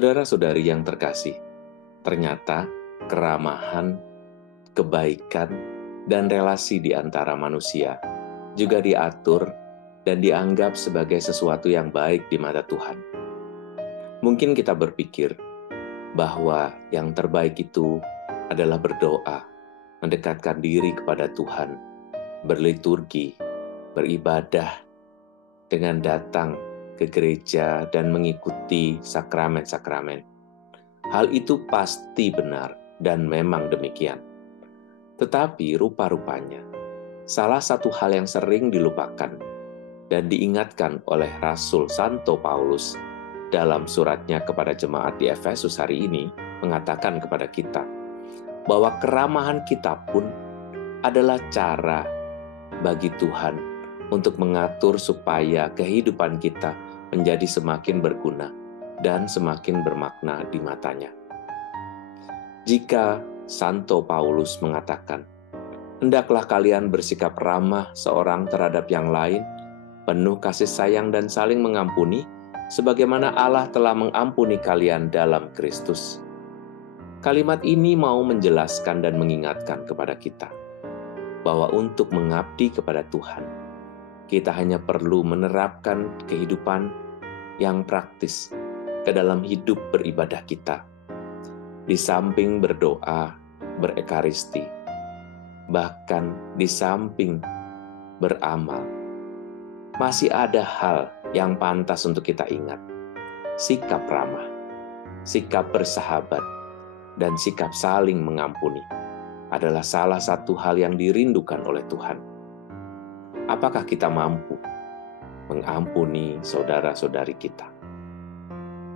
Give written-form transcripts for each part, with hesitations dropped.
Saudara-saudari yang terkasih, ternyata keramahan, kebaikan, dan relasi di antara manusia juga diatur dan dianggap sebagai sesuatu yang baik di mata Tuhan. Mungkin kita berpikir bahwa yang terbaik itu adalah berdoa, mendekatkan diri kepada Tuhan, berliturgi, beribadah, dengan datang ke gereja dan mengikuti sakramen-sakramen. Hal itu pasti benar dan memang demikian. Tetapi rupa-rupanya, salah satu hal yang sering dilupakan dan diingatkan oleh Rasul Santo Paulus dalam suratnya kepada jemaat di Efesus hari ini mengatakan kepada kita bahwa keramahan kita pun adalah cara bagi Tuhan untuk mengatur supaya kehidupan kita menjadi semakin berguna dan semakin bermakna di matanya. Jika Santo Paulus mengatakan, "Hendaklah kalian bersikap ramah seorang terhadap yang lain, penuh kasih sayang dan saling mengampuni, sebagaimana Allah telah mengampuni kalian dalam Kristus." Kalimat ini mau menjelaskan dan mengingatkan kepada kita bahwa untuk mengabdi kepada Tuhan, kita hanya perlu menerapkan kehidupan yang praktis ke dalam hidup beribadah kita. Di samping berdoa, berekaristi, bahkan di samping beramal, masih ada hal yang pantas untuk kita ingat. Sikap ramah, sikap bersahabat, dan sikap saling mengampuni adalah salah satu hal yang dirindukan oleh Tuhan. Apakah kita mampu mengampuni saudara-saudari kita?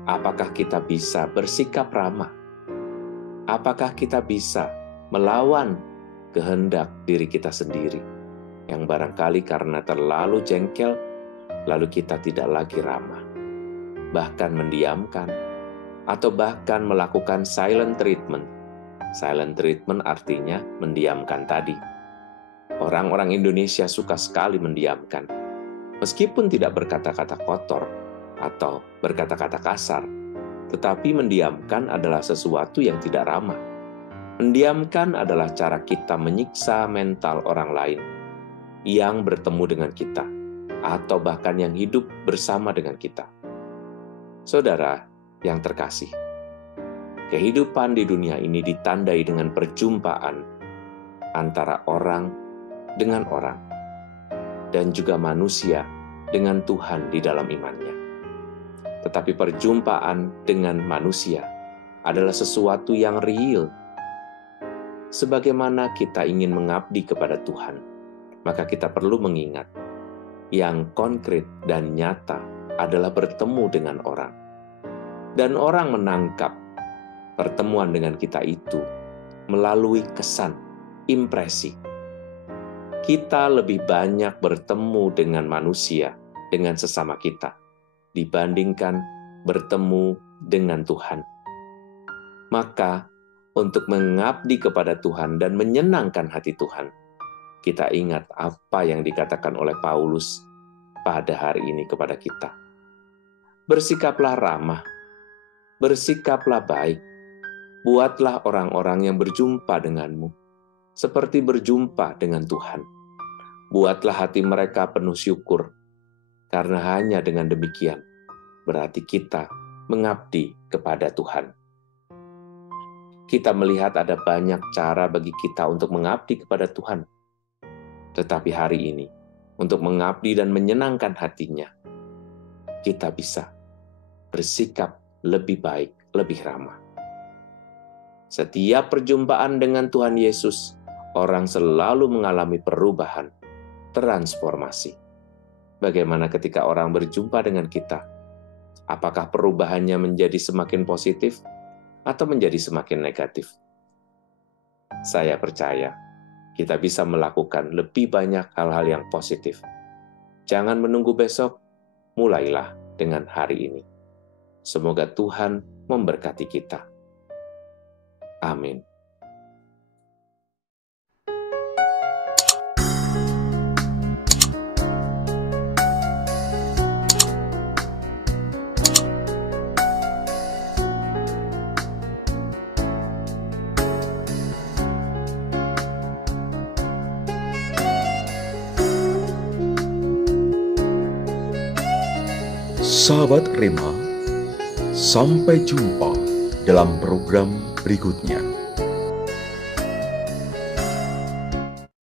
Apakah kita bisa bersikap ramah? Apakah kita bisa melawan kehendak diri kita sendiri yang barangkali karena terlalu jengkel, lalu kita tidak lagi ramah, bahkan mendiamkan, atau bahkan melakukan silent treatment? Silent treatment artinya mendiamkan tadi. Orang-orang Indonesia suka sekali mendiamkan, meskipun tidak berkata-kata kotor atau berkata-kata kasar, tetapi mendiamkan adalah sesuatu yang tidak ramah. Mendiamkan adalah cara kita menyiksa mental orang lain yang bertemu dengan kita, atau bahkan yang hidup bersama dengan kita. Saudara yang terkasih, kehidupan di dunia ini ditandai dengan perjumpaan antara orang dengan orang, dan juga manusia dengan Tuhan di dalam imannya. Tetapi perjumpaan dengan manusia adalah sesuatu yang real. Sebagaimana kita ingin mengabdi kepada Tuhan, maka kita perlu mengingat yang konkret dan nyata adalah bertemu dengan orang. Dan orang menangkap pertemuan dengan kita itu melalui kesan, impresi. Kita lebih banyak bertemu dengan manusia, dengan sesama kita, dibandingkan bertemu dengan Tuhan. Maka, untuk mengabdi kepada Tuhan dan menyenangkan hati Tuhan, kita ingat apa yang dikatakan oleh Paulus pada hari ini kepada kita. Bersikaplah ramah, bersikaplah baik, buatlah orang-orang yang berjumpa denganmu seperti berjumpa dengan Tuhan. Buatlah hati mereka penuh syukur, karena hanya dengan demikian berarti kita mengabdi kepada Tuhan. Kita melihat ada banyak cara bagi kita untuk mengabdi kepada Tuhan. Tetapi hari ini, untuk mengabdi dan menyenangkan hatinya, kita bisa bersikap lebih baik, lebih ramah. Setiap perjumpaan dengan Tuhan Yesus, orang selalu mengalami perubahan, transformasi. Bagaimana ketika orang berjumpa dengan kita? Apakah perubahannya menjadi semakin positif atau menjadi semakin negatif? Saya percaya kita bisa melakukan lebih banyak hal-hal yang positif. Jangan menunggu besok, mulailah dengan hari ini. Semoga Tuhan memberkati kita. Amin. Sahabat Rema, sampai jumpa dalam program berikutnya.